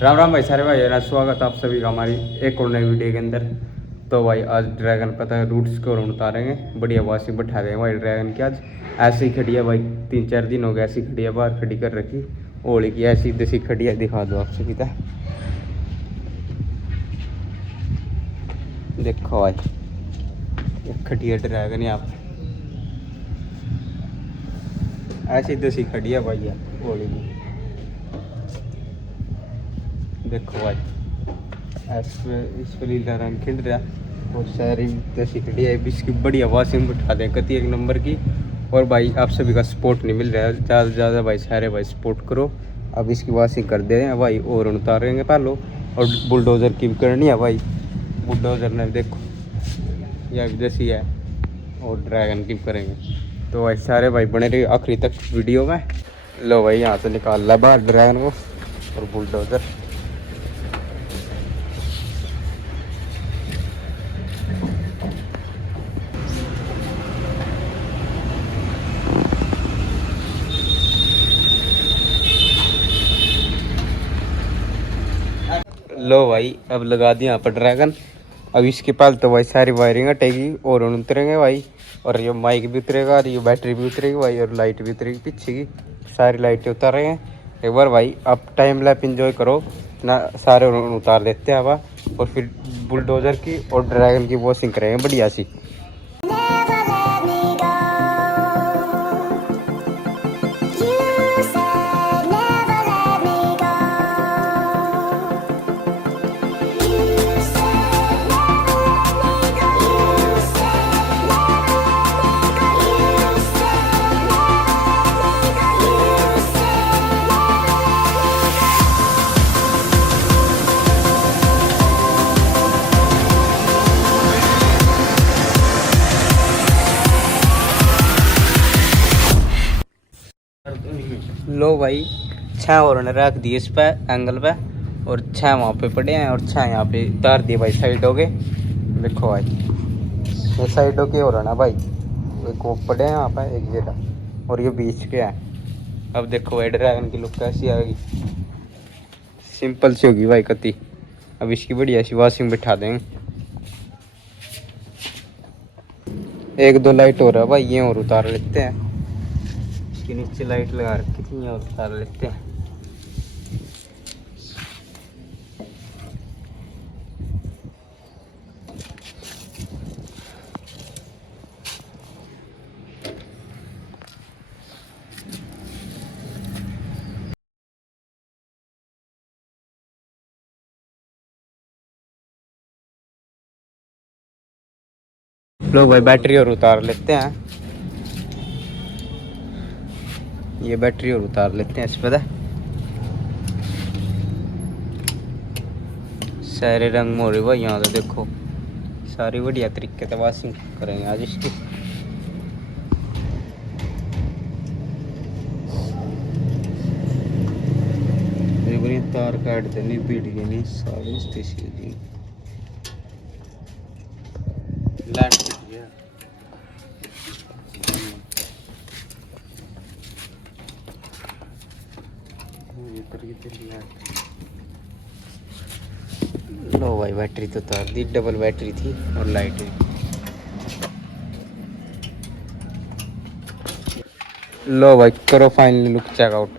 राम राम भाई सारे भाई, ना स्वागत आप सभी का हमारी एक और नई वीडियो के अंदर। तो भाई आज ड्रैगन पता है रूट्स को उतारेंगे, बढ़िया वाशिंग बैठा देंगे भाई ड्रैगन की। आज ऐसे ही खड़ी है भाई, 3-4 दिन हो गए ऐसी खड़ी है, बाहर खड़ी कर रखी ओली की, ऐसी देसी खड़ी है। दिखा दो आपसे कितना देखो भाई, एक खड़ी है ड्रैगन यहाँ पर, ऐसी देसी खड़ी है भाई ओली की। देखो भाई इस पर नीला रंग खिल रहा और सारी जैसी खड़ी है इसकी बढ़िया वाशिंग उठा दें कति एक नंबर की। और भाई आप सभी का सपोर्ट नहीं मिल रहा है, ज़्यादा से ज़्यादा भाई सारे भाई सपोर्ट करो। अब इसकी वाशिंग कर दे हैं भाई और उतारेंगे पहले, और बुलडोज़र की भी करनी है भाई। बुलडोज़र ने देखो यह भी जैसी है, और ड्रैगन की भी करेंगे। तो भाई सारे भाई बने रहिए आखिरी तक वीडियो में। लो भाई यहाँ से निकाल ला बाहर ड्रैगन को और बुलडोज़र। लो भाई अब लगा दिया यहाँ पर ड्रैगन। अब इसके पास तो भाई सारी वायरिंग हटेगी और उतरेंगे भाई, और ये माइक भी उतरेगा और ये बैटरी भी उतरेगी भाई, और लाइट भी उतरेगी पीछे की, सारी लाइटें उतारेंगे एक बार भाई। अब टाइम लैप इंजॉय करो ना, सारे उतार देते हैं अब, और फिर बुलडोज़र की और ड्रैगन की वॉशिंग करेंगे बढ़िया सी। लो भाई 6 और रख दिए इस पे एंगल पे, और 6 वहाँ पे पड़े हैं, और 6 यहाँ पे उतार दिए भाई साइड हो गए। देखो भाई ये साइड हो के हो रहा ना भाई, एक वो पड़े हैं यहाँ पे एक जगह, और ये बीच के है। अब देखो भाई ड्रैगन की लुक कैसी आएगी, सिंपल सी होगी भाई कति। अब इसकी बढ़िया सी वॉशिंग बिठा देंगे। 1-2 लाइट हो रहा है भाई, ये और उतार लेते हैं। इसके नीचे लाइट लगा रखी थी, ये और उतार लेते हैं। लो भाई बैटरी और उतार लेते हैं, ये बैटरी और उतार लेते हैं इस पर। सारे रंग मोरे भाई यहाँ तो देखो, सारी बढ़िया तरीके से वॉशिंग करेंगे आज इसकी। तार काट देनी पीट गई नहीं सारी स्थिति लो भाई बैटरी तो तार दी, डबल बैटरी थी और लाइट भी। लो भाई करो फाइनली लुक चेकआउट,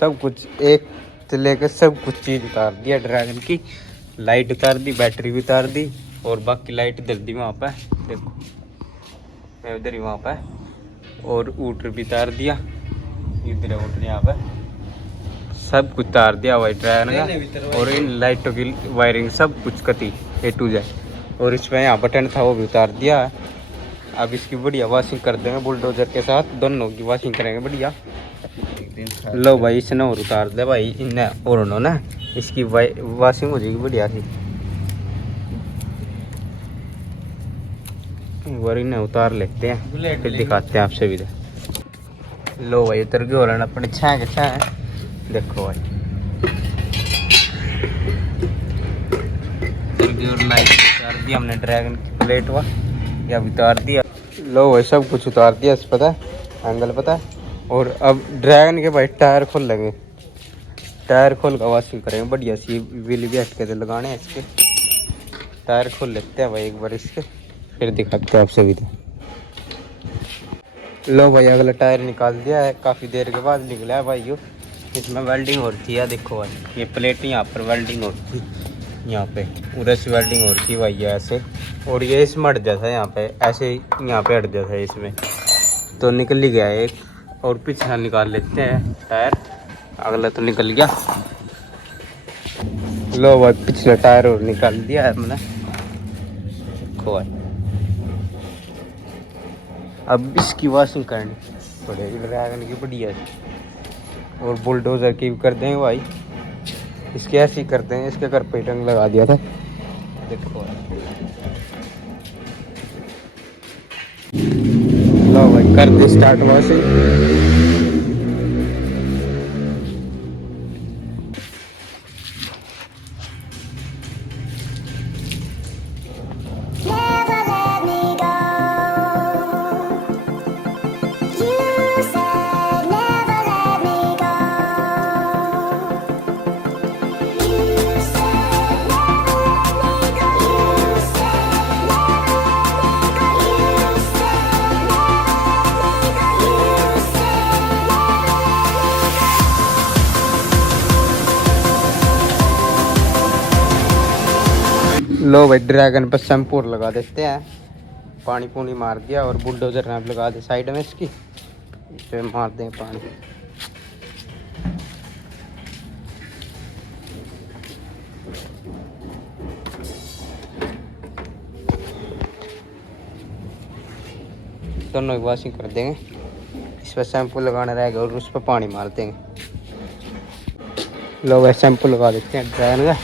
सब कुछ एक से लेकर सब कुछ चीज़ उतार दिया ड्रैगन की। लाइट उतार दी, बैटरी भी उतार दी, और बाकी लाइट जल दी वहाँ पर देखो, मैं उधर ही वहाँ पर, और ऊटर भी उतार दिया, इधर ऊटर यहाँ पर सब कुछ उतार दिया भाई ड्रैगन का। और इन लाइटों की वायरिंग सब कुछ कती A to Z, और इसमें यहाँ बटन था वो भी उतार दिया। अब इसकी बढ़िया वॉशिंग कर देंगे बुलडोजर के साथ, दोनों की वॉशिंग करेंगे बढ़िया। लो भाई इसने और उतार दे भाई, इन्हें और उन्होंने इसकी वॉशिंग हो जाएगी बढ़िया सी। और इन्हें उतार लेते हैं फिर दिखाते हैं आपसे भी। लो भाई उतर के हो रहा अपने 6 के 6 देखो भाई, और लाइट उतार दी हमने ड्रैगन की प्लेट वा या उतार दिया। लो भाई सब कुछ उतार दिया इस पता है, एंगल पता है। और अब ड्रैगन के भाई टायर खोल लेंगे, टायर खोल का वॉशिंग करेंगे बढ़िया सी, व्हील भी हटके तो लगाने हैं इसके। टायर खोल लेते हैं भाई एक बार इसके, फिर दिखाते हैं आपसे भी। लो भाई अगला टायर निकाल दिया है, काफ़ी देर के बाद निकला है भाई। इसमें वेल्डिंग हो रही है, देखो भाई ये प्लेट यहाँ पर वेल्डिंग हो रही थी, यहाँ पे उधर से वेल्डिंग हो रही थी भाई ऐसे, और ये इसमें अट जाता है यहाँ पे ऐसे, यहाँ पे अट जाता है इसमें, तो निकल ही गया एक। और पीछे निकाल लेते हैं टायर, अगला तो निकल गया। लो भाई पिछला टायर और निकाल दिया है मैंने, देखो भाई। अब इसकी वॉशिंग करनी पड़ेगी ड्रैगन की बढ़िया, और बुलडोज़र की भी कर देंगे भाई। इसके ऐसे ही करते हैं, इसके घर पे रंग लगा दिया था, देखो। लो भाई कर दे स्टार्ट वॉशिंग। लो भाई ड्रैगन पर शैम्पू लगा देते हैं, पानी पूनी मार दिया, और बुलडोजर ने लगा दे साइड में इसकी, इस पे मार दें पानी। दोनों की वॉशिंग कर देंगे, इस पर शैम्पू लगाना रहेगा और उस पर पानी मार देंगे। लो भाई शैम्पू लगा देते हैं ड्रैगन का।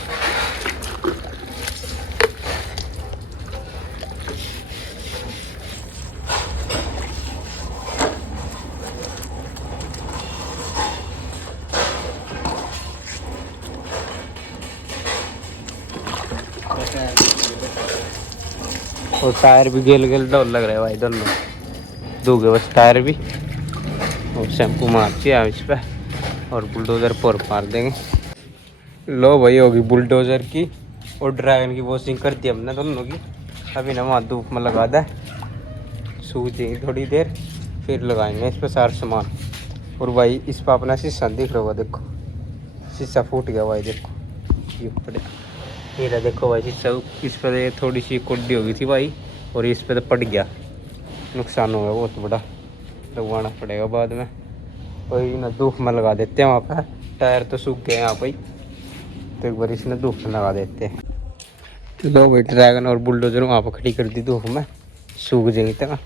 और टायर भी गेल गेल डर लग रहा है भाई, दोनों दोगे बस टायर भी। और शैम्पू मारती है इस पर, और बुलडोज़र पर मार देंगे। लो भाई होगी बुलडोज़र की और ड्रैगन की वॉशिंग कर दी हमने दोनों की। अभी ना वहाँ धूप में लगा दे, सूख देंगे थोड़ी देर, फिर लगाएंगे इस पर सारा सामान। और भाई इस पर अपना शीशा दिख रहा होगा, देखो शीशा फूट गया भाई, देखो ये ऊपर ये रहा, देखो भाई शीशा। इस पर थोड़ी सी कुड्डी हो गई थी भाई, और इस पर तो पड़ गया, नुकसान हो गया बहुत बड़ा, लगवाना पड़ेगा बाद में। कोई ना धूप में लगा देते हैं वहाँ पर, टायर तो सूख गए यहाँ पर, तो एक बार इसने धूप में लगा देते हैं। लो भाई ड्रैगन और बुलडोजर वहाँ पर खड़ी कर दी धूप में, सूख जाएगी इतना।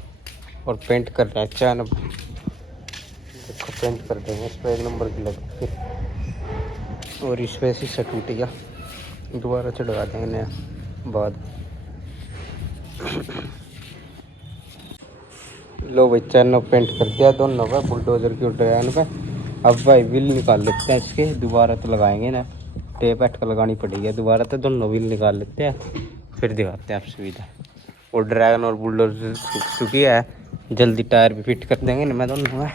और पेंट कर रहे हैं अचानक, देखो पेंट कर देंगे इस पर एक नंबर की लगा फिर। और इस पर शीशा टूट गया, दोबारा चढ़वा देंगे नया बाद। लो भाई चैनल पेंट कर दिया दोनों का, बुलडोजर की और ड्रैगन पे। अब भाई व्हील निकाल लेते हैं इसके, दोबारा तो लगाएंगे ना, टेप अटका लगानी पड़ेगी दोबारा, तो दोनों व्हील निकाल लेते हैं, फिर दिखाते हैं आप सुविधा। और ड्रैगन और बुलडोजर चुकी है, जल्दी टायर भी फिट कर देंगे ना मैं दोनों में।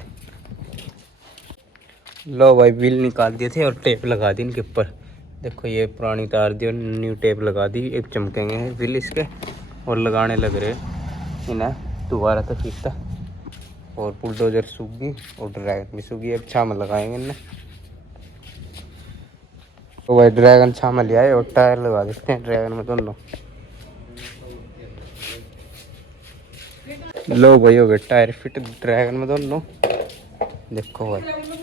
लो भाई व्हील निकाल दिए थे और टेप लगा दी इनके ऊपर, देखो ये पुरानी तार दी और न्यू टेप लगा दी, एक चमकेंगे व्हील इसके। और लगाने लग रहे इन्हें दोबारा तो फिरता। और बुलडोजर सूख गई और ड्रैगन भी सूख गई, अब छाम लगाएंगे इन्हें। तो भाई ड्रैगन छाम ले आए और टायर लगा देते हैं ड्रैगन में दोनों। लो भाई हो गए टायर फिट ड्रैगन में दोनों, देखो भाई।